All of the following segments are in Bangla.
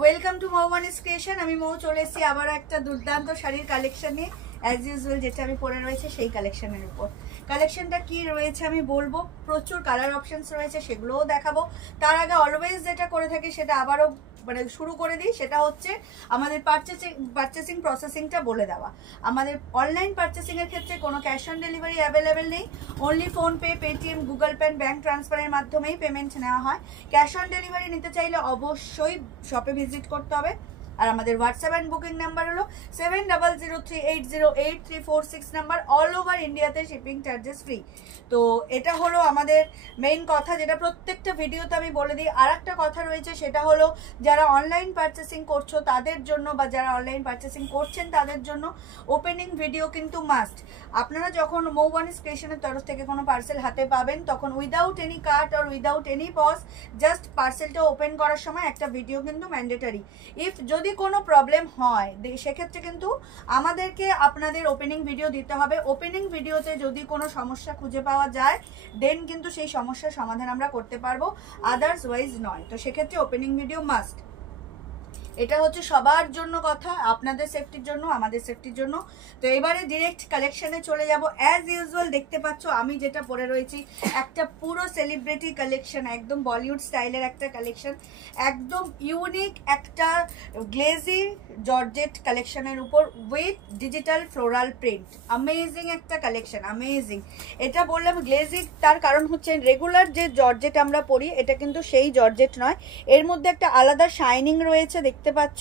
Welcome to মৌবানিস creation. আমি মৌ চলে এসেছি আবারও একটা দুর্দান্ত শাড়ির কালেকশন নিয়ে, অ্যাজ ইউজুয়াল যেটা আমি পরে রয়েছে সেই কালেকশনের উপর। কালেকশনটা কি রয়েছে আমি বলবো, প্রচুর কালার অপশনস রয়েছে, সেগুলোও দেখাবো। তার আগে অলওয়েজ যেটা করে থাকি সেটা আবারও শুরু করে দিই, সেটা হচ্ছে আমাদের পারচেসিং প্রসেসিংটা বলে দেওয়া। আমাদের অনলাইন পারচেসিংয়ের ক্ষেত্রে কোনো ক্যাশ অন ডেলিভারি অ্যাভেলেবেল নেই, only PhonePe, Paytm, Google pay, bank ট্রান্সফারের মাধ্যমেই পেমেন্ট নেওয়া হয়। ক্যাশ অন ডেলিভারি নিতে চাইলে অবশ্যই শপে ভিজিট করতে হবে। আর আমাদের হোয়াটসঅ্যাপ অ্যান্ড বুকিং নাম্বার হলো 7003808346 নাম্বার। অল ওভার ইন্ডিয়াতে শিপিং চার্জেস ফ্রি। তো এটা হলো আমাদের মেইন কথা, যেটা প্রত্যেকটা ভিডিওতে আমি বলে দিই। আর একটা কথা রয়েছে, সেটা হলো যারা অনলাইন পারচেসিং করছো তাদের জন্য, বা যারা অনলাইন পারচেসিং করছেন তাদের জন্য ওপেনিং ভিডিও কিন্তু মাস্ট। আপনারা যখন মৌবানিস ক্রিয়েশনের তরফ থেকে কোনো পার্সেল হাতে পাবেন, তখন উইদাউট এনি কাট আর উইদাউট এনি পজ জাস্ট পার্সেলটা ওপেন করার সময় একটা ভিডিও কিন্তু ম্যান্ডেটারি। ইফ যদি কোনো প্রবলেম হয় সেক্ষেত্রে কিন্তু আমাদেরকে আপনাদের ওপেনিং ভিডিও দিতে হবে। ওপেনিং ভিডিওতে যদি কোনো সমস্যা খুঁজে পাওয়া যায় দেন কিন্তু সেই সমস্যার সমাধান আমরা করতে পারবো, আদার্সওয়াইজ নয়। তো সেক্ষেত্রে ওপেনিং ভিডিও মাস্ট। এটা হচ্ছে সবার জন্য কথা, আপনাদের সেফটির জন্য, আমাদের সেফটির জন্য। তো এবারে ডিরেক্ট কালেকশনে চলে যাব। অ্যাজ ইউজুয়াল দেখতে পাচ্ছ আমি যেটা পরে রয়েছি, একটা পুরো সেলিব্রিটি কালেকশন, একদম বলিউড স্টাইলের একটা কালেকশন, একদম ইউনিক একটা গ্লেজি জর্জেট কালেকশনের উপর with digital floral print. Amazing একটা কালেকশন, অ্যামেজিং। এটা বললাম গ্লেজি, তার কারণ হচ্ছে রেগুলার যে জর্জেট আমরা পরি এটা কিন্তু সেই জর্জেট নয়, এর মধ্যে একটা আলাদা শাইনিং রয়েছে দেখতে পাচ্ছ।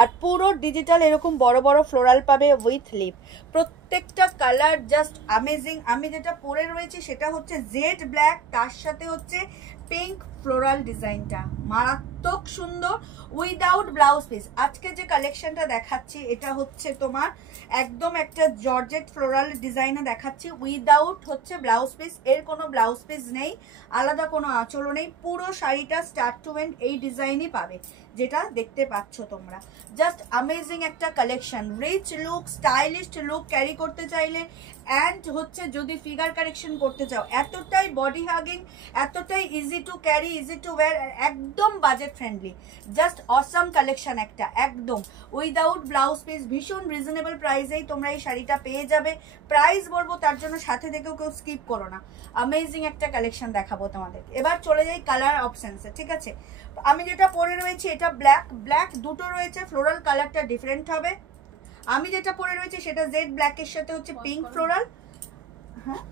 আর পুরো ডিজিটাল এরকম বড় বড় ফ্লোরাল পাবে উইথ লিপ। প্রত্যেকটা কালার জাস্ট অ্যামেজিং। আমি যেটা পরে রয়েছি সেটা হচ্ছে জেড ব্ল্যাক, তার সাথে হচ্ছে পিঙ্ক ফ্লোরাল ডিজাইনটা মারাত্মক সুন্দর, উইদাউট ব্লাউজ পিস। আজকে যে কালেকশনটা দেখাচ্ছি এটা হচ্ছে তোমার একদম একটা জর্জেট ফ্লোরাল ডিজাইনে দেখাচ্ছি, উইদাউট হচ্ছে ব্লাউজ পিস। এর কোনো ব্লাউজ পিস নেই, আলাদা কোনো আঁচলও নেই, পুরো শাড়িটা স্টার্ট টু এন্ড এই ডিজাইনই পাবে যেটা দেখতে পাচ্ছ তোমরা। জাস্ট অ্যামেজিং একটা collection, rich look, stylish look carry করতে চাইলে, অ্যান্ড হচ্ছে যদি ফিগার কারেকশন করতে চাও, এতটাই বডি হাগিং, এতটাই easy to carry, easy to wear, একদম budget friendly. Just awesome collection একটা, একদম উইদাউট ব্লাউজ পিস, ভীষণ রিজনেবল প্রাইসেই তোমরা এই শাড়িটা পেয়ে যাবে। প্রাইস বলবো তার জন্য সাথে থেকেও কেউ স্কিপ করো না। অ্যামেজিং একটা কালেকশন দেখাবো তোমাদের। এবার চলে যাই কালার অপশনসে, ঠিক আছে। আমি যেটা পরে রয়েছি এটা ব্ল্যাক, ব্ল্যাক দুটো রয়েছে, ফ্লোরাল কালারটা ডিফারেন্ট হবে। আমি যেটা পরে রয়েছে সেটা জেড ব্ল্যাকের সাথে হচ্ছে পিঙ্ক ফ্লোরাল। হ্যাঁ,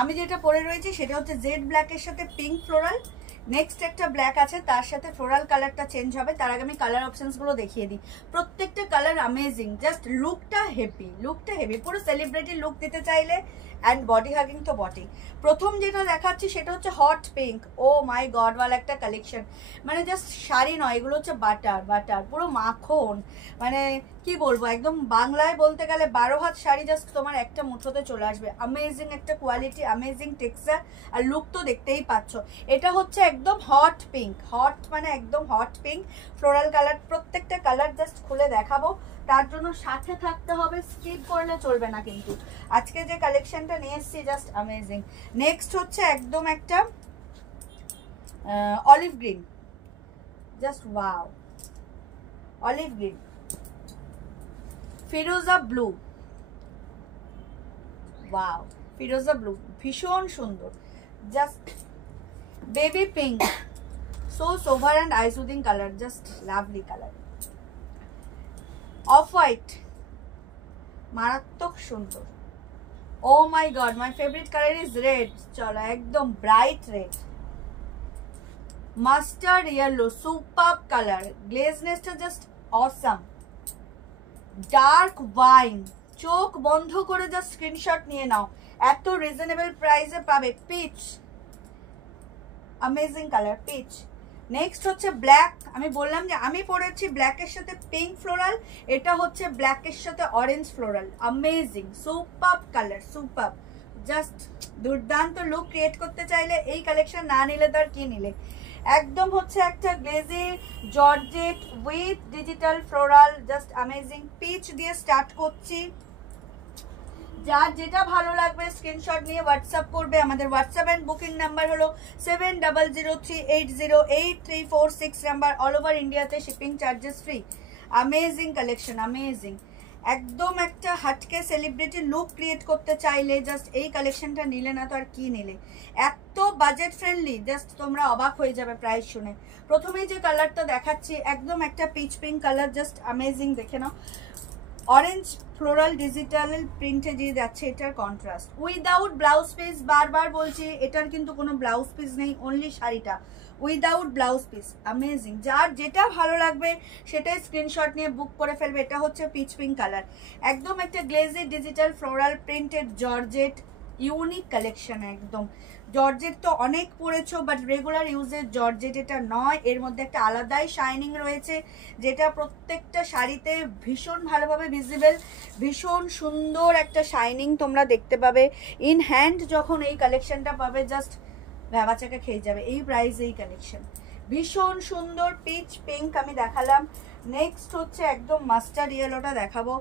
আমি যেটা পরে রয়েছি সেটা হচ্ছে জেড ব্ল্যাকের সাথে পিঙ্ক ফ্লোরাল। নেক্সট একটা ব্ল্যাক আছে, তার সাথে ফ্লোরাল কালারটা চেঞ্জ হবে। তার আগে আমি কালার অপশনসগুলো দেখিয়ে দিই। প্রত্যেকটা কালার অ্যামেজিং, জাস্ট লুকটা হেভি, লুকটা হেভি, পুরো সেলিব্রিটি লুক দিতে চাইলে, অ্যান্ড বডি হাগিং তো বডি। প্রথম যেটা দেখাচ্ছি সেটা হচ্ছে hot pink. O my god, ওয়ালা একটা কালেকশন, মানে জাস্ট শাড়ি নয়, এগুলো হচ্ছে বাটার, বাটার পুরো মাখন। মানে কি বলবো, একদম বাংলায় বলতে গেলে 12 হাত শাড়ি জাস্ট তোমার একটা মুঠোতে চলে আসবে। অ্যামেজিং একটা কোয়ালিটি, অ্যামেজিং টেক্সচার, আর লুক তো দেখতেই পাচ্ছ। এটা হচ্ছে একদম হট পিঙ্ক, হট মানে একদম হট পিঙ্ক ফ্লোরাল কালার। প্রত্যেকটা কালার জাস্ট খুলে দেখাবো, তার জন্য সাথে থাকতে হবে, স্কিপ করলে চলবে না কিন্তু। আজকে যে কালেকশনটা নিয়ে এসেছি জাস্ট অ্যামেজিং। নেক্সট হচ্ছে একদম একটা olive green, just wow, olive green, ফিরোজা ব্লু, ওয়াও, ফিরোজা ব্লু ভীষণ সুন্দর, just baby pink, so sober and eye soothing colour, just lovely colour. Off white, মারাত্মক সুন্দর। Oh my god, my favourite colour is red. চলো একদম bright red, mustard yellow, superb colour, গ্লেজনেসটা জাস্ট অসাম। ডার্ক ওয়াইন, চোখ বন্ধ করে জাস্ট স্ক্রিনশট নিয়ে নাও, এত রিজনেবল প্রাইসে পাবে। Peach, amazing colour, peach. Next হচ্ছে ব্ল্যাক। আমি বললাম যে আমি পরেছি ব্ল্যাকের সাথে পিঙ্ক ফ্লোরাল, এটা হচ্ছে ব্ল্যাকের সাথে orange floral. Amazing, superb colour, superb, just দুর্দান্ত লুক ক্রিয়েট করতে চাইলে এই কালেকশন না নিলে তার কি নিলে। একদম হচ্ছে একটা glazy georgette with digital floral, just amazing. Peach দিয়ে স্টার্ট করছি, যার যেটা ভালো লাগবে স্ক্রিনশট নিয়ে হোয়াটসঅ্যাপ করবে। আমাদের হোয়াটসঅ্যাপ অ্যান্ড বুকিং নাম্বার হলো 7003808346 নাম্বার। অল ওভার ইন্ডিয়াতে shipping charges free. Amazing collection, amazing. একদম একটা হাটকে সেলিব্রিটি লুক ক্রিয়েট করতে চাইলে জাস্ট এই কালেকশনটা নিলে না তো আর কি নিলে। এত বাজেট ফ্রেন্ডলি, জাস্ট তোমরা অবাক হয়ে যাবে প্রাইস শুনে। প্রথমেই যে কালারটা দেখাচ্ছি একদম একটা pitch pink colour, just amazing. দেখে নাও, অরেঞ্জ ফ্লোরাল ডিজিটাল প্রিন্টে দিয়ে যাচ্ছে এটার কন্ট্রাস্ট, উইদাউট ব্লাউজ পিস। বারবার বলছি এটার কিন্তু কোনো ব্লাউজ পিস নেই, অনলি শাড়িটা উইদাউট ব্লাউজ পিস। অ্যামেজিং। যার যেটা ভালো লাগবে সেটাই স্ক্রিনশট নিয়ে বুক করে ফেলবে। এটা হচ্ছে পিচ পিঙ্ক কালার, একদম একটা glazy digital floral printed georgette unique collection. একদম জর্জেট তো অনেক পরেছো, বাট রেগুলার ইউজের জর্জেট এটা নয়। এর মধ্যে একটা আলাদাই শাইনিং রয়েছে, যেটা প্রত্যেকটা শাড়িতে ভীষণ ভালোভাবে ভিজিবল। ভীষণ সুন্দর একটা শাইনিং তোমরা দেখতে পাবে। ইন হ্যান্ড যখন এই কালেকশনটা পাবে জাস্ট ভ্যাবাচাকা খেয়ে যাবে। এই প্রাইস এই কালেকশন ভীষণ সুন্দর। পিচ পিঙ্ক আমি দেখালাম। নেক্সট হচ্ছে একদম মাস্টার্ড ইয়েলোটা দেখাবো।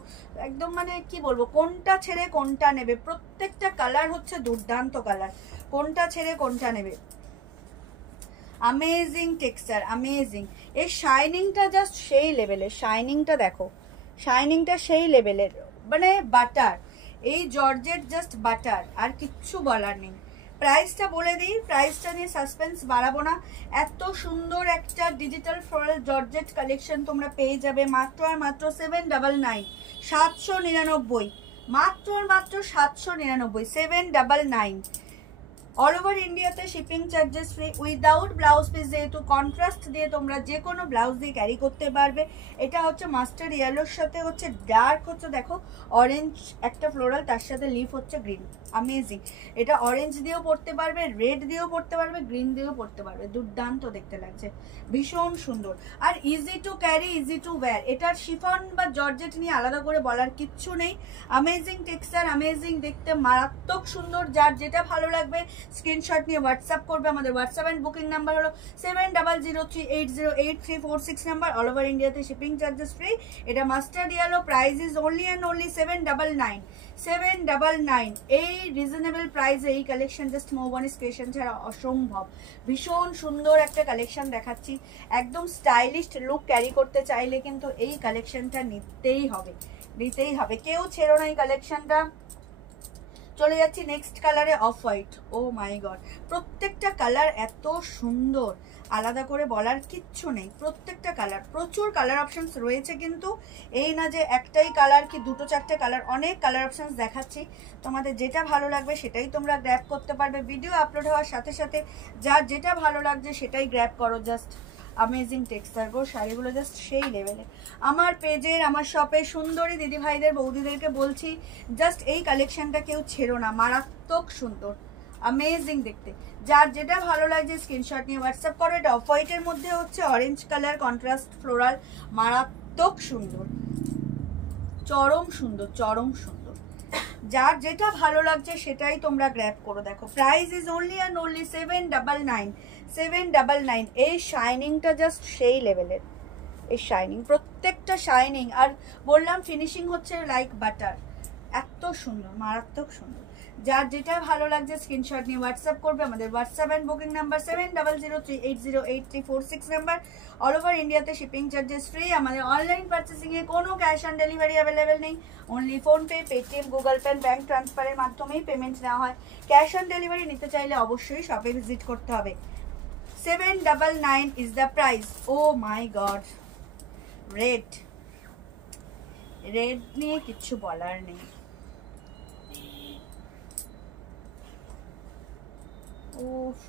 একদম মানে কি বলবো, কোনটা ছেড়ে কোনটা নেবে। প্রত্যেকটা কালার হচ্ছে দুর্দান্ত কালার, কোনটা ছেড়ে কোনটা নেবে। Amazing texture, amazing. এর শাইনিংটা জাস্ট সেই লেভেলের। শাইনিংটা দেখো, শাইনিংটা সেই লেভেলের, মানে বাটার। এই জর্জেট জাস্ট বাটার, আর কিচ্ছু বলার নেই। প্রাইসটা বলে দিই, প্রাইসটা নিয়ে সাসপেন্স বাড়াবো না। এত সুন্দর একটা ডিজিটাল ফ্লোরাল জর্জেট কালেকশন তোমরা পেয়ে যাবে মাত্র আর মাত্র 799, 799, মাত্র আর মাত্র 799, 799। অল ওভার ইন্ডিয়াতে shipping charges free, without blouse piece. যেহেতু কন্ট্রাস্ট দিয়ে তোমরা যে কোনো ব্লাউজ দিয়ে ক্যারি করতে পারবে। এটা হচ্ছে মাস্টার্ড ইয়েলোর সাথে হচ্ছে ডার্ক হচ্ছে দেখো অরেঞ্জ একটা ফ্লোরাল, তার সাথে লিফ হচ্ছে গ্রিন। অ্যামেজিং। এটা অরেঞ্জ দিয়েও পরতে পারবে, রেড দিয়েও পরতে পারবে, গ্রিন দিয়েও পরতে পারবে। দুর্দান্ত দেখতে লাগছে, ভীষণ সুন্দর। আর easy to carry, easy to wear. এটার শিফন বা জর্জেট নিয়ে আলাদা করে বলার কিচ্ছু নেই। অ্যামেজিং টেক্সচার, অ্যামেজিং দেখতে, মারাত্মক সুন্দর। যার যেটা ভালো লাগবে স্ক্রিনশট নিয়ে হোয়াটসঅ্যাপ করবে। আমাদের হোয়াটসঅ্যাপ এন্ড বুকিং নাম্বার হলো 7003808346 নাম্বার। অল ওভার ইন্ডিয়াতে শিপিং চার্জেস ফ্রি। এটা mustard yellow, price is only and only 799, 799। এই রিজনেবল প্রাইসে এই কালেকশন জাস্ট মৌবনিস ক্রিয়েশন ছাড়া অসম্ভব। ভীষণ সুন্দর একটা কালেকশন দেখাচ্ছি। একদম স্টাইলিশ লুক ক্যারি করতে চাইলে কিন্তু এই কালেকশনটা নিতেই হবে, নিতেই হবে। কেউ ছেড়ো না এই কালেকশনটা। চলে যাচ্ছি নেক্সট কালারে, off white. O my god, প্রত্যেকটা কালার এত সুন্দর, আলাদা করে বলার কিচ্ছু নেই। প্রত্যেকটা কালার, প্রচুর কালার অপশনস রয়েছে, কিন্তু এই না যে একটাই কালার কি দুটো চারটে কালার, অনেক কালার অপশনস দেখাচ্ছি। তোমাদের যেটা ভালো লাগবে সেটাই তোমরা গ্র্যাব করতে পারবে। ভিডিও আপলোড হওয়ার সাথে সাথে যার যেটা ভালো লাগছে সেটাই গ্র্যাব করো। জাস্ট অ্যামেজিং টেক্সচার গো, শাড়িগুলো জাস্ট সেই লেভেলে। আমার পেজের, আমার শপের সুন্দরী দিদি ভাইদের বৌদিদেরকে বলছি, জাস্ট এই কালেকশনটা কেউ ছেড়ো না, মারাত্মক সুন্দর, অ্যামেজিং দেখতে। যার যেটা ভালো লাগছে স্ক্রিনশট নিয়ে হোয়াটসঅ্যাপ করো। এটা অফ হোয়াইটের মধ্যে হচ্ছে অরেঞ্জ কালার কন্ট্রাস্ট ফ্লোরাল, মারাত্মক সুন্দর, চরম সুন্দর, চরম সুন্দর। যার যেটা ভালো লাগছে সেটাই তোমরা গ্র্যাব করো। দেখো price is only and only 799, 799। এই শাইনিংটা জাস্ট সেই লেভেলের, এই শাইনিং, প্রত্যেকটা শাইনিং। আর বললাম ফিনিশিং হচ্ছে লাইক বাটার, এত সুন্দর, মারাত্মক সুন্দর। যার যেটা ভালো লাগছে স্ক্রিনশট নিয়ে হোয়াটসঅ্যাপ করবে। আমাদের WhatsApp and booking number 7003808346 number. All over ইন্ডিয়াতে শিপিং চার্জেস ফ্রি। আমাদের অনলাইন পার্চেসিংয়ে কোনো ক্যাশ অন ডেলিভারি অ্যাভেলেবেল নেই, only PhonePe, Paytm, Google pay, bank ট্রান্সফারের মাধ্যমেই পেমেন্ট নেওয়া হয়। ক্যাশ অন ডেলিভারি নিতে চাইলে অবশ্যই শপে ভিজিট করতে হবে। 799 is the price. Oh my god, red, red নিয়ে কিচ্ছু বলার নেই। উফ,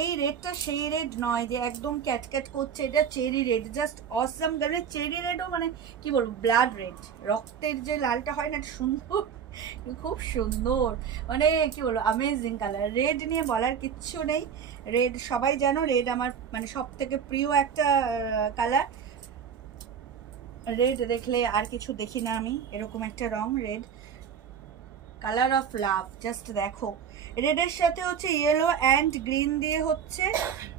এই রেডটা সেই রেড নয় যে একদম ক্যাটক্যাট করছে, এটা চেরি রেড, জাস্ট অসাম। কারণ চেরি রেডও মানে কি বলবো, ব্লাড রেড, রক্তের যে লালটা হয় না, সুন্দর, খুব সুন্দর, মানে কি বলবো, অ্যামেজিং কালার। রেড নিয়ে বলার কিচ্ছু নেই। রেড সবাই জানো, রেড আমার মানে সব থেকে প্রিয় একটা কালার। রেড দেখলে আর কিছু দেখি না আমি, এরকম একটা রং red, colour of love. Just দেখো, রেডের সাথে হচ্ছে ইয়েলো অ্যান্ড গ্রিন দিয়ে হচ্ছে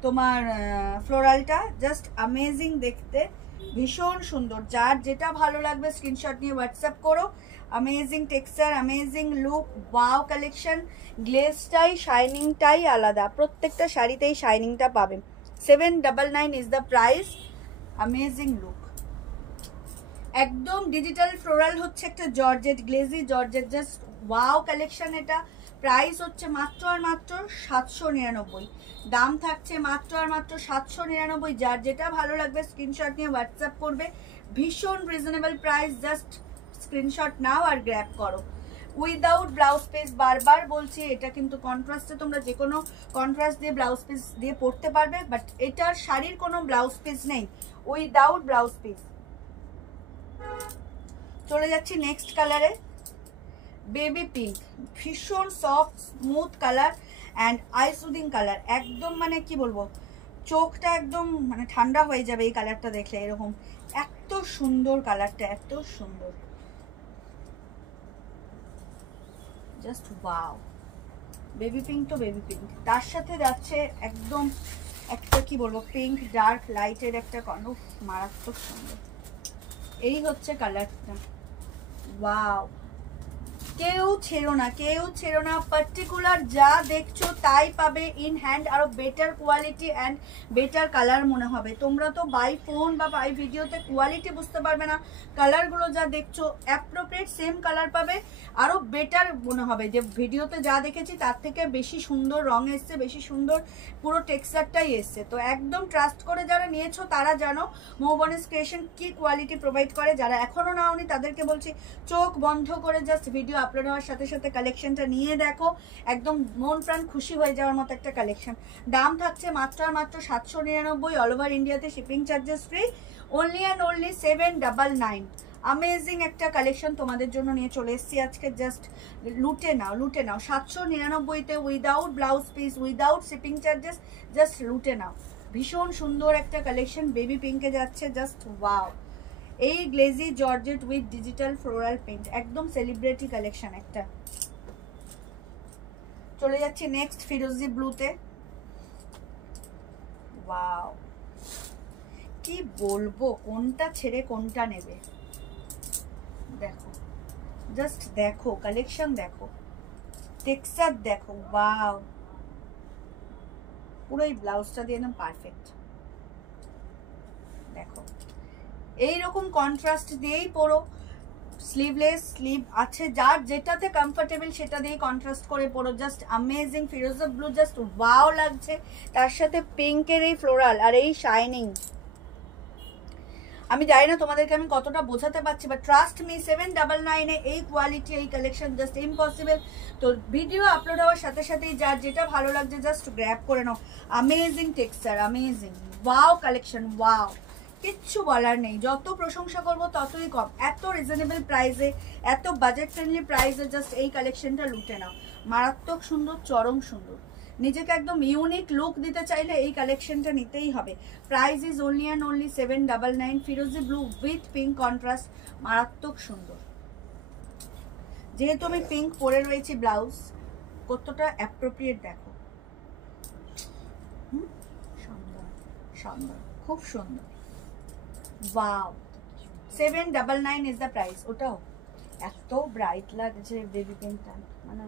তোমার ফ্লোরালটা, জাস্ট অ্যামেজিং দেখতে, ভীষণ সুন্দর, যার যেটা ভালো লাগবে স্ক্রিনশট নিয়ে হোয়াটসঅ্যাপ করো। Amazing texture, amazing look, wow collection. গ্লেজটাই শাইনিংটাই আলাদা, প্রত্যেকটা শাড়িতেই শাইনিংটা পাবেন। 799 is the price. Amazing look, একদম ডিজিটাল ফ্লোরাল হচ্ছে একটা georgette, glazy georgette, just wow collection. এটা প্রাইস হচ্ছে মাত্র আর মাত্র 799, দাম থাকছে মাত্র আর মাত্র 799। যার যেটা ভালো লাগবে স্ক্রিনশট নিয়ে হোয়াটসঅ্যাপ করবে, ভীষণ রিজনেবল প্রাইস। জাস্ট স্ক্রিনশট নাও আর গ্র্যাব করো। উইদাউট ব্লাউজ পিস, বারবার বলছি এটা কিন্তু কন্ট্রাস্টে, তোমরা যে কোনো কন্ট্রাস্ট দিয়ে ব্লাউজ পিস দিয়ে পরতে পারবে, বাট এটার শাড়ির কোনো ব্লাউজ পিস নেই, উইদাউট ব্লাউজ পিস। চলে যাচ্ছি নেক্সট কালারে, বেবি পিঙ্ক, ভীষণ soft smooth colour and eye soothing colour. একদম মানে কি বলবো, চোখটা একদম মানে ঠান্ডা হয়ে যাবে এই কালারটা দেখলে। এরকম এত সুন্দর কালারটা, এত সুন্দর, জাস্ট ওয়াও। বেবি পিঙ্ক তো বেবি পিঙ্ক, তার সাথে যাচ্ছে একদম একটা কি বলবো পিঙ্ক ডার্ক লাইটের একটা কনফ, মারাত্মক সুন্দর। এই হচ্ছে কালারটা, ওয়াও। কেউ ছেড়ো না, কেউ ছেড়ো না, পার্টিকুলার যা দেখছো তাই পাবে ইন হ্যান্ড, আরো better quality and better colour মনে হবে। তোমরা তো বাই ফোন বা বাই ভিডিওতে কোয়ালিটি বুঝতে পারবে না, কালারগুলো যা দেখছো অ্যাপ্রোপ্রিয়েট সেম কালার পাবে, আরো বেটার মনে হবে যে ভিডিওতে যা দেখেছি তার থেকে বেশি সুন্দর রং এসছে, বেশি সুন্দর পুরো টেক্সচারটাই এসছে। তো একদম ট্রাস্ট করে যারা নিয়েছো তারা জানো মৌবনিস ক্রিয়েশন কি কোয়ালিটি প্রোভাইড করে। যারা এখনো নাওনি তাদেরকে বলছি চোখ বন্ধ করে জাস্ট ভিডিও আপলোড হওয়ার সাথে সাথে কালেকশনটা নিয়ে দেখো, একদম মন প্রাণ খুশি হয়ে যাওয়ার মতো একটা কালেকশন। দাম থাকছে মাত্র আর মাত্র 799, অল ওভার ইন্ডিয়াতে shipping charges free, only and only 799। Amazing একটা কালেকশন তোমাদের জন্য নিয়ে চলে এসেছি আজকে, জাস্ট লুটে নাও, লুটে নাও। 799তে without blouse piece, without shipping charges, just লুটে নাও। ভীষণ সুন্দর একটা কালেকশন, বেবি পিঙ্কে যাচ্ছে, জাস্ট ওয়াও। এই glazy georgette with digital floral print, একদম সেলিব্রিটি কালেকশন একটা। চলে যাচ্ছি নেক্সট ফিরোজি ব্লুতে, ওয়াও। কি বলবো, কোনটা ছেড়ে কোনটা নেবে, দেখো জাস্ট দেখো কালেকশন, দেখো টেক্সচার, দেখো ওয়াও। পুরো এই ব্লাউজটা দিয়ে একদম পারফেক্ট, দেখো এইরকম কন্ট্রাস্ট দিয়েই পরো, স্লিভলেস স্লিভ আছে, যার যেটাতে কমফোর্টেবল সেটা দিয়ে কন্ট্রাস্ট করে পরো, জাস্ট অ্যামেজিং। ফিরোজা ব্লু জাস্ট ওয়াও লাগছে, তার সাথে পিঙ্কের এই ফ্লোরাল আর এই শাইনিং। আমি জানি না তোমাদেরকে আমি কতটা বোঝাতে পারছি, বাট ট্রাস্ট মি 799 এ এই কোয়ালিটি এই কালেকশন জাস্ট ইম্পসিবল। তো ভিডিও আপলোড হওয়ার সাথে সাথেই যার যেটা ভালো লাগছে জাস্ট গ্র্যাব করে নাও। Amazing texture, amazing, wow collection, wow, কিচ্ছু বলার নেই। যত প্রশংসা করবো ততই কম, এত রিজনেবল প্রাইসে, এত বাজেট ফ্রেন্ডলি প্রাইসে জাস্ট এই কালেকশনটা লুটে নাও। মারাত্মক সুন্দর, চরম সুন্দর, নিজেকে একদম ইউনিক লুক দিতে চাইলে এই কালেকশনটা নিতেই হবে। Price is only and only 799। ফিরোজি ব্লু উইথ পিঙ্ক কন্ট্রাস্ট, মারাত্মক সুন্দর। যেহেতু আমি পিঙ্ক পরে রয়েছি, ব্লাউজ কতটা অ্যাপ্রোপ্রিয়েট দেখো, সুন্দর সুন্দর, খুব সুন্দর, ওয়াও। 799 is the price. ওটাও এত ব্রাইট লাগছে বেবি পিঙ্কটা, মানে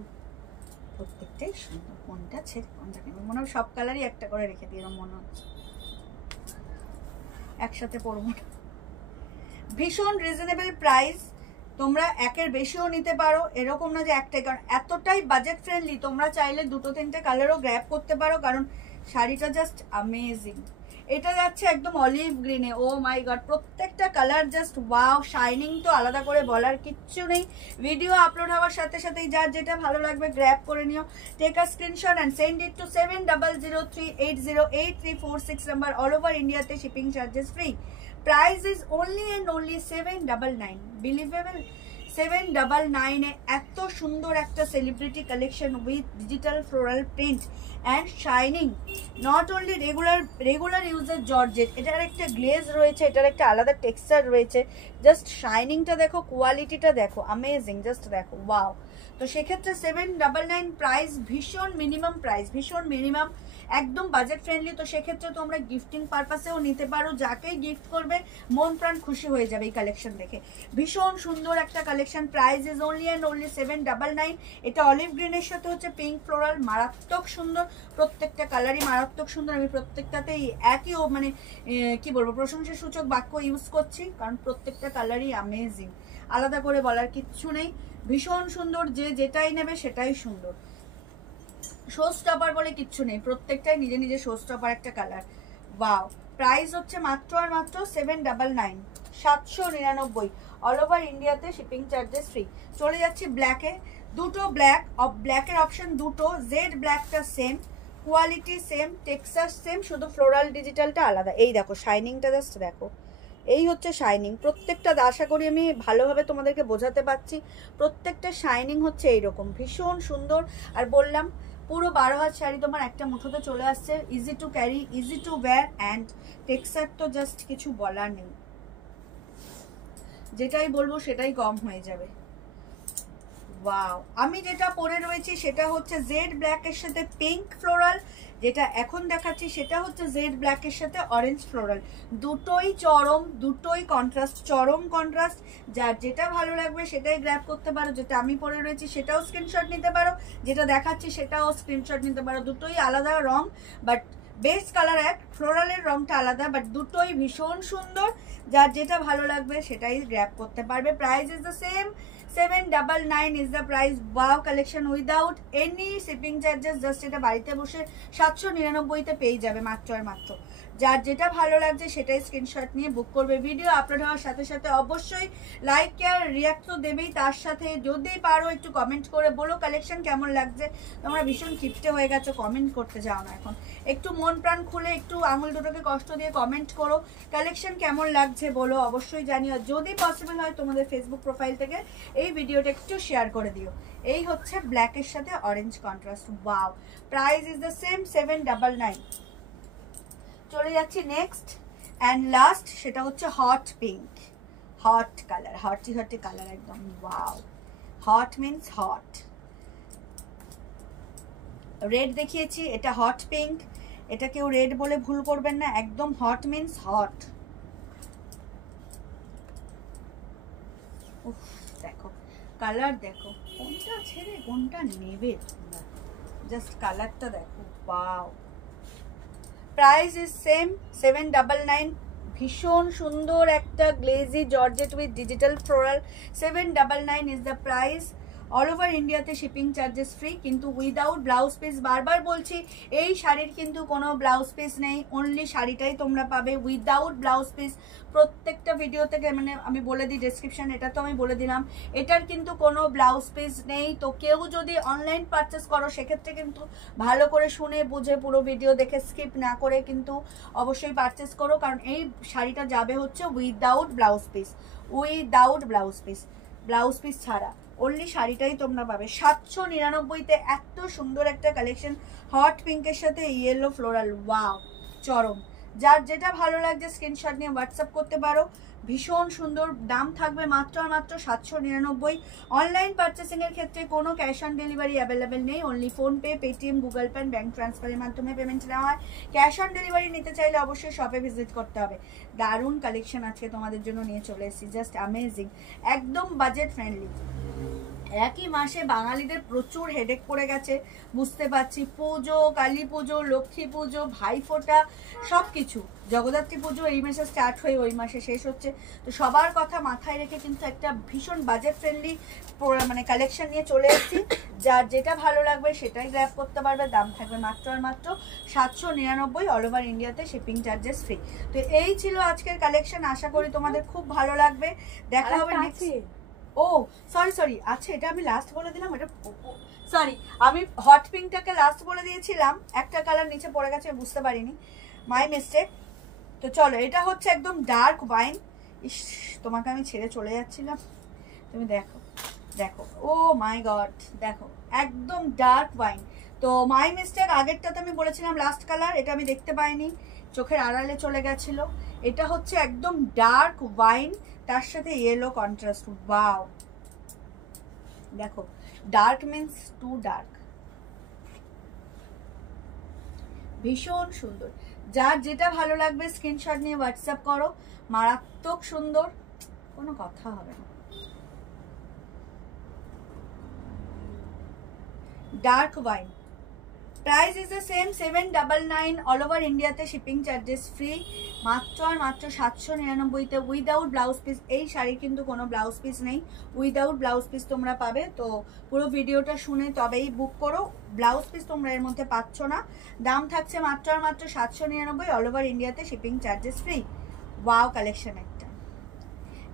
প্রত্যেকটাই সুন্দর, কোনটা ছেড়ে কোনটা নেবে মনে হয় সব কালারই একটা করে রেখে দিয়ে মনে হচ্ছে একসাথে পরবো না। ভীষণ রিজনেবল প্রাইস, তোমরা একের বেশিও নিতে পারো, এরকম না যে একটাই, কারণ এতটাই বাজেট ফ্রেন্ডলি। তোমরা চাইলে দুটো তিনটে কালারও গ্র্যাব করতে পারো, কারণ শাড়িটা জাস্ট অ্যামেজিং। এটা যাচ্ছে একদম অলিভ গ্রিনে, ও মাই গড, প্রত্যেকটা কালার জাস্ট ওয়াও। শাইনিং তো আলাদা করে বলার কিচ্ছু নেই। ভিডিও আপলোড হওয়ার সাথে সাথেই যার যেটা ভালো লাগবে গ্র্যাব করে নিও। Take a screenshot and send it to 7003808346 number, all over ইন্ডিয়াতে shipping charges free. Price is only and only 799। Believable, 799 এ এত সুন্দর একটা celebrity collection with digital floral print and shining. Not only regular ইউজের জর্জেট, এটার একটা গ্লেজ রয়েছে, এটার একটা আলাদা টেক্সচার রয়েছে, জাস্ট শাইনিংটা দেখো, কোয়ালিটিটা দেখো, অ্যামেজিং, জাস্ট দেখো ওয়াও। তো সেক্ষেত্রে 799 প্রাইস ভীষণ মিনিমাম প্রাইস, ভীষণ মিনিমাম। একদম বাজেট ফ্রেন্ডলি। তো সেক্ষেত্রে তোমরা গিফটিং পারপাসেও নিতে পারো, যাকেই গিফট করবে মন প্রাণ খুশি হয়ে যাবে এই কালেকশন দেখে। ভীষণ সুন্দর একটা collection. Price is only and only 799। এটা অলিভ গ্রিনের সাথে হচ্ছে পিঙ্ক ফ্লোরাল, মারাত্মক সুন্দর, প্রত্যেকটা কালারই মারাত্মক সুন্দর। আমি প্রত্যেকটাতেই একই মানে কি বলবো, প্রশংসা সূচক বাক্য ইউজ করছি, কারণ প্রত্যেকটা কালারই অ্যামেজিং, আলাদা করে বলার কিচ্ছু নেই। ভীষণ সুন্দর, যে যেটাই নেবে সেটাই সুন্দর, শো স্টপার বলে কিচ্ছু নেই, প্রত্যেকটাই নিজে নিজে শো স্টপার একটা কালার। ওয়াও, প্রাইস হচ্ছে মাত্র আর মাত্র 799, 799, অল ওভার ইন্ডিয়াতে শিপিং চার্জেস ফ্রি। চলে যাচ্ছি ব্ল্যাকে, দুটো ব্ল্যাক, ব্ল্যাকের অপশন দুটো, জেড ব্ল্যাকটা same, quality same, texture same, শুধু ফ্লোরাল ডিজিটালটা আলাদা। এই দেখো শাইনিংটা, জাস্ট দেখো, এই হচ্ছে শাইনিং। প্রত্যেকটা আশা করি আমি ভালোভাবে তোমাদেরকে বোঝাতে পারছি, প্রত্যেকটা শাইনিং হচ্ছে এইরকম, ভীষণ সুন্দর। আর বললাম পুরো 12 হাত শাড়ি তোমার একটা মুঠোতে চলে আসছে, easy to carry, easy to wire, and texture তো জাস্ট কিছু বলার নেই, যেটাই বলবো সেটাই কম হয়ে যাবে। ওয়াও, আমি যেটা পরে রয়েছি সেটা হচ্ছে জেড ব্ল্যাকের সাথে পিঙ্ক ফ্লোরাল, যেটা এখন দেখাচ্ছি সেটা হচ্ছে জেড ব্ল্যাকের সাথে অরেঞ্জ ফ্লোরাল। দুটোই চরম, দুটোই কন্ট্রাস্ট, চরম কন্ট্রাস্ট। যার যেটা ভালো লাগবে সেটাই গ্র্যাব করতে পারো। যেটা আমি পরে রয়েছি সেটাও স্ক্রিনশট নিতে পারো, যেটা দেখাচ্ছি সেটাও স্ক্রিনশট নিতে পারো। দুটোই আলাদা রং, বাট বেস্ট কালার এক, ফ্লোরালের রংটা আলাদা, বাট দুটোই ভীষণ সুন্দর। যার যেটা ভালো লাগবে সেটাই গ্র্যাব করতে পারবে। Price is the same, 799 is the price. Wow collection without any shipping charges, just এটা বাড়িতে বসে 799 পেয়ে যাবে মাত্র আর মাত্র। যার যেটা ভালো লাগছে সেটাই স্ক্রিনশট নিয়ে বুক করবে। ভিডিও আপলোড হওয়ার সাথে সাথে অবশ্যই লাইক আর রিয়াক্ট তো দেবেই, তার সাথে যদি পারো একটু কমেন্ট করে বলো কালেকশন কেমন লাগছে। তোমরা ভীষণ কিপটে হয়ে গেছো, কমেন্ট করতে যাও না এখন, একটু মন প্রাণ খুলে একটু আঙুল দুটোকে কষ্ট দিয়ে কমেন্ট করো, কালেকশন কেমন লাগছে বলো, অবশ্যই জানিও। যদি পসিবল হয় তোমাদের ফেসবুক প্রোফাইল থেকে এই ভিডিওটা একটু শেয়ার করে দিও। এই হচ্ছে ব্ল্যাকের সাথে orange contrast. Wow, price is the same, 799। চলে যাচ্ছি নেক্সট অ্যান্ড লাস্ট, সেটা হচ্ছে hot pink, hot colour, হটি হটি colour একদম। Wow, hot means hot. Red দেখিয়েছি, এটা হট পিঙ্ক, এটা কেউ রেড বলে ভুল করবেন না, একদম হট মিন্স হট। দেখো কালার, দেখো কোনটা ছেড়ে কোনটা নেবে তোমরা, জাস্ট কালারটা দেখো। Wow, price is same, 799। ভীষণ সুন্দর একটা glazy georgette with digital floral, 799 is the price. All over ইন্ডিয়াতে শিপিং চার্জেস ফ্রি, কিন্তু উইদাউট ব্লাউজ পিস। বারবার বলছি এই শাড়ির কিন্তু কোনো ব্লাউজ পিস নেই, অনলি শাড়িটাই তোমরা পাবে উইদাউট ব্লাউজ পিস। প্রত্যেকটা ভিডিও থেকে মানে আমি বলে দিই, ডেসক্রিপশন এটা তো আমি বলে দিলাম, এটার কিন্তু কোনো ব্লাউজ পিস নেই। তো কেউ যদি অনলাইন পারচেস করো সেক্ষেত্রে কিন্তু ভালো করে শুনে বুঝে পুরো ভিডিও দেখে স্কিপ না করে কিন্তু অবশ্যই পারচেস করো, কারণ এই শাড়িটা যাবে হচ্ছে without blouse piece, without blouse piece, blouse piece ছাড়া অনলি শাড়িটাই তোমরা পাবে 799-তে। এত সুন্দর একটা কালেকশন, হট পিঙ্কের সাথে ইয়েলো ফ্লোরাল। ওয়াও, চরম। যার যেটা ভালো লাগছে স্ক্রিনশট নিয়ে হোয়াটসঅ্যাপ করতে পারো। ভীষণ সুন্দর, দাম থাকবে মাত্র আর মাত্র 799। অনলাইন পারচেসিংয়ের ক্ষেত্রে কোনো ক্যাশ অন ডেলিভারি অ্যাভেলেবেল নেই, only PhonePe, Paytm, Google pay, bank ট্রান্সফারের মাধ্যমে পেমেন্ট নেওয়া হয়। ক্যাশ অন ডেলিভারি নিতে চাইলে অবশ্যই শপে ভিজিট করতে হবে। দারুণ কালেকশন আজকে তোমাদের জন্য নিয়ে চলে এসেছি, জাস্ট অ্যামেজিং, একদম বাজেট ফ্রেন্ডলি। একই মাসে বাঙালিদের প্রচুর হেডেক পড়ে গেছে, বুঝতে পারছি। পুজো, কালী পুজো, লক্ষ্মী পুজো, ভাইফোঁটা, সব কিছু, জগদ্ধাত্রী পুজো এই মাসে স্টার্ট হয়ে ওই মাসে শেষ হচ্ছে। তো সবার কথা মাথায় রেখে কিন্তু একটা ভীষণ বাজেট ফ্রেন্ডলি মানে কালেকশন নিয়ে চলে এসেছি। যার যেটা ভালো লাগবে সেটাই গ্র্যাব করতে পারবে। দাম থাকবে মাত্র আর মাত্র 799, অল ওভার ইন্ডিয়াতে শিপিং চার্জেস ফ্রি। তো এই ছিল আজকের কালেকশন, আশা করি তোমাদের খুব ভালো লাগবে। দেখা হবে নেক্সট। ও সরি আচ্ছা, এটা আমি লাস্ট বলে দিলাম, এটা সরি, আমি হট পিঙ্কটাকে লাস্ট বলে দিয়েছিলাম, একটা কালার নিচে পড়ে গেছে, বুঝতে পারিনি, মাই মিস্টেক। তো চলো, এটা হচ্ছে একদম ডার্ক ওয়াইন। ইস, তোমাকে আমি ছেড়ে চলে যাচ্ছিলাম, তুমি দেখো দেখো, ও মাই গড, দেখো একদম ডার্ক ওয়াইন। তো মাই মিস্টেক, আগেরটাতে আমি বলেছিলাম লাস্ট কালার, এটা আমি দেখতে পাইনি, চোখের আড়ালে চলে গেছিল। এটা হচ্ছে একদম ডার্ক ওয়াইন, তার সাথে ইয়েলো কন্ট্রাস্ট। ওয়াও, দেখো ডার্ক মিন্স টু ডার্ক, ভীষণ সুন্দর। যার যেটা ভালো লাগবে স্ক্রিনশট নিয়ে হোয়াটসঅ্যাপ করো। মারাত্মক সুন্দর, কোনো কথা হবে না। Dark wine, price is the same 799, all over ইন্ডিয়াতে শিপিং চার্জেস ফ্রি। মাত্র আর মাত্র 799-তে উইদাউট ব্লাউজ পিস। এই শাড়ির কিন্তু কোনো ব্লাউজ পিস নেই, উইদাউট ব্লাউজ পিস তোমরা পাবে। তো পুরো ভিডিওটা শুনে তবেই বুক করো, ব্লাউজ পিস তোমরা এর মধ্যে পাচ্ছ না। দাম থাকছে মাত্র আর মাত্র 799, অল ওভার ইন্ডিয়াতে shipping charges free. Wow collection একটা,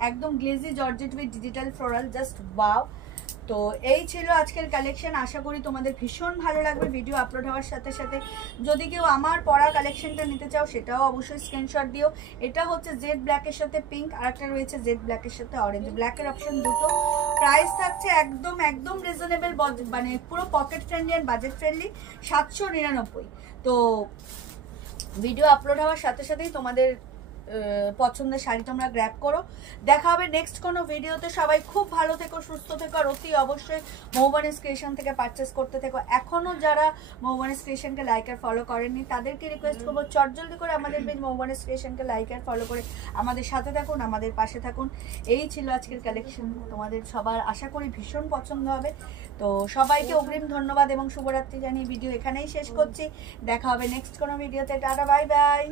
একদম glazy georgette with digital floral, just wow. তো এই ছিল আজকের কালেকশন, আশা করি তোমাদের ভীষণ ভালো লাগবে। ভিডিও আপলোড হওয়ার সাথে সাথে যদি কেউ আমার পরা কালেকশনটা নিতে চাও সেটাও অবশ্যই স্ক্রিনশট দিও। এটা হচ্ছে জেড ব্ল্যাকের সাথে পিঙ্ক, আর একটা রয়েছে জেড ব্ল্যাকের সাথে অরেঞ্জ, ব্ল্যাকের অপশন দুটো। প্রাইস থাকছে একদম একদম রিজনেবল, মানে পুরো pocket friendly and budget friendly, 799। তো ভিডিও আপলোড হওয়ার সাথে সাথেই তোমাদের পছন্দের শাড়ি তোমরা গ্র্যাব করো। দেখা হবে নেক্সট কোনো ভিডিওতে। সবাই খুব ভালো থেকো, সুস্থ থেকো, আর অতি অবশ্যই মৌবনিস ক্রিয়েশন থেকে পারচেস করতে থেকো। এখনও যারা মৌবনিস ক্রিয়েশনকে লাইক আর ফলো করেননি তাদেরকে রিকোয়েস্ট করবো চটজলদি করে আমাদের পেজ মৌবনিস ক্রিয়েশনকে লাইক আর ফলো করে আমাদের সাথে থাকুন, আমাদের পাশে থাকুন। এই ছিল আজকের কালেকশন, তোমাদের সবার আশা করি ভীষণ পছন্দ হবে। তো সবাইকে অগ্রিম ধন্যবাদ এবং শুভরাত্রি জানিয়ে ভিডিও এখানেই শেষ করছি। দেখা হবে নেক্সট কোনো ভিডিওতে। Tata, bye bye.